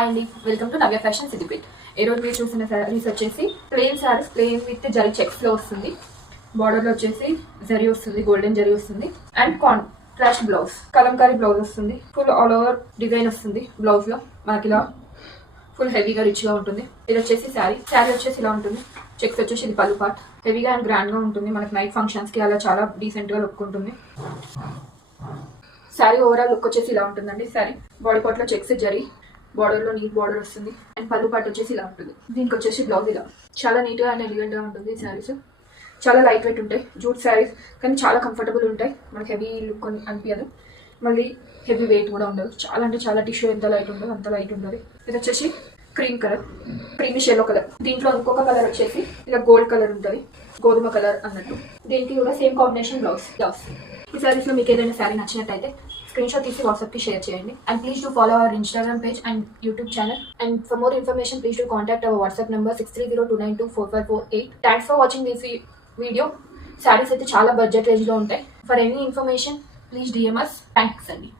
అండి welcome to Navya fashion Siddipet. ఈ రోజు మీరు చూసిన శారీస్ వచ్చేసి plain saris, plain with zari checks లో వస్తుంది. బార్డర్ లో వచ్చేసి జరీ వస్తుంది, గోల్డెన్ జరీ వస్తుంది and contrast blouse, Kalamkari blouse వస్తుంది. ఫుల్ ఆల్ ఓవర్ డిజైన్ వస్తుంది బ్లౌజ్ లో. మనకి ఇలా ఫుల్ హెవీగా రిచ్ గా ఉంటుంది. ఇది వచ్చేసి శారీ వచ్చేసి ఇలా ఉంటుంది. చెక్స్ వచ్చేసి ఇది పళ్ళు పార్ట్. హెవీగా అండ్ గ్రాండ్ గా ఉంటుంది. మనకి నైట్ ఫంక్షన్స్ కి అలా చాలా డీసెంట్ గా లుక్ ఉంటుంది. శారీ ఓవరాల్ లుక్ వచ్చేసి ఇలా ఉంటుందండి. శారీ బాడీ పార్ట్ లో చెక్స్ జరీ, బార్డర్ లో నీట్ బార్డర్ వస్తుంది అండ్ పళ్ళు పాటు వచ్చేసి ఇలా ఉంటుంది. దీనికి వచ్చేసి బ్లౌజ్ ఇలా చాలా నీట్ గా అండ్ ఎలిగెంట్ గా ఉంటుంది. ఈ శారీస్ చాలా లైట్ వెయిట్ ఉంటాయి, జూట్ శారీస్, కానీ చాలా కంఫర్టబుల్ ఉంటాయి. మనకి హెవీ లుక్ అనిపించదు, మళ్ళీ హెవీ వెయిట్ కూడా ఉండదు. చాలా అంటే చాలా టిష్యూ ఎంత లైట్ ఉంటుందో అంత లైట్ ఉంటుంది. ఇది వచ్చేసి cream colour, creamish yellow colour. దీంట్లో ఇంకొక కలర్ వచ్చేసి ఇలా గోల్డ్ కలర్ ఉంటుంది, గోధుమ కలర్ అన్నట్టు. దీనికి కూడా సేమ్ కాంబినేషన్ బ్లౌజ్. ఈ శారీస్ లో మీకు ఏదైనా శారీ నచ్చినట్టయితే స్క్రీన్ షాట్ తీసి వాట్సాప్ కి షేర్ చేయండి. And please do follow our Instagram page and YouTube channel. And for more information please do contact our WhatsApp number 6302924548. Thanks for watching this video. Saris అయితే చాలా బడ్జెట్ రేంజ్ లో ఉంటాయి. For any information please DM us. Thanks అండి.